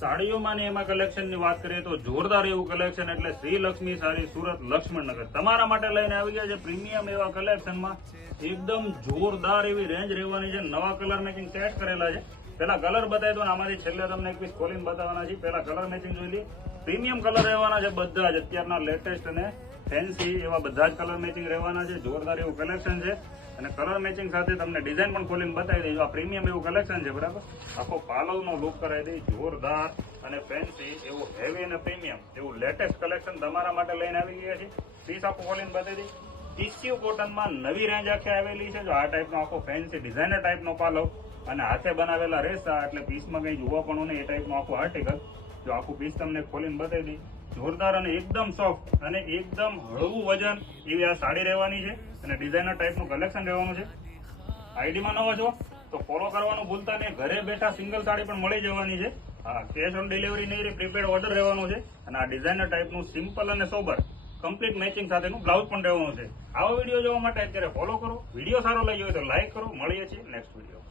સાડીઓમાં ને એમાં કલેક્શનની વાત કરીએ તો જોરદાર એવું કલેક્શન એટલે શ્રી લક્ષ્મી સાડી સુરત લક્ષ્મણનગર તમારા માટે લઈને આવી ગયા છે પ્રીમિયમ એવા કલેક્શનમાં એકદમ જોરદાર એવી રેન્જ રહેવાની છે. નવા કલર મેચિંગ સેટ કરેલા છે. પેલા કલર બતાવી દો ને આમાંથી છેલ્લે તમને એક પીસ ખોલીને બતાવવાના છે. પેલા કલર મેચિંગ જોઈ લઈએ. પ્રીમિયમ કલર રહેવાના છે બધા જ અત્યારના લેટેસ્ટ અને ફેન્સી એવા બધા જ કલર મેચિંગ રહેવાના છે. જોરદાર એવું કલેક્શન છે અને કલર મેચિંગ સાથે તમને ડિઝાઇન પણ ખોલીને બતાવી દઈશું. આ પ્રીમિયમ એવું કલેક્શન છે બરાબર. આખો પાલવનો લુક કરાવી દઈ જોરદાર અને ફેન્સી એવું હેવી અને પ્રીમિયમ એવું લેટેસ્ટ કલેક્શન તમારા માટે લઈને આવી ગયા છે. પીસ આખો ખોલીને બતાવી દઈ. ટીસ્યુ કોટનમાં નવી રેન્જ આખી આવેલી છે. જો આ ટાઈપનો આખો ફેન્સી ડિઝાઇનર ટાઈપનો પાલવ અને હાથે બનાવેલા રેસા એટલે પીસમાં કઈ જોવા પણ નહીં એ ટાઈપનું આખું આર્ટિકલ. જો આખું પીસ તમને ખોલીને બતાવી દઈ. જોરદાર અને એકદમ સોફ્ટ અને એકદમ હળવું વજન એવી આ સાડી રહેવાની છે અને ડિઝાઇનર ટાઈપનું કલેક્શન રહેવાનું છે. આઈડીમાં નવા છો તો ફોલો કરવાનું ભૂલતા નહીં. ઘરે બેઠા સિંગલ સાડી પણ મળી જવાની છે. હા, કેશ ઓન ડિલિવરી નહીં, પ્રીપેડ ઓર્ડર રહેવાનું છે અને આ ડિઝાઇનર ટાઈપનું સિમ્પલ અને સોબર કમ્પ્લીટ મેચિંગ સાથેનું બ્લાઉઝ પણ રહેવાનું છે. આવો વિડીયો જોવા માટે અત્યારે ફોલો કરો. વિડીયો સારો લાગ્યો હોય તો લાઈક કરો. મળીએ છીએ નેક્સ્ટ વિડીયો.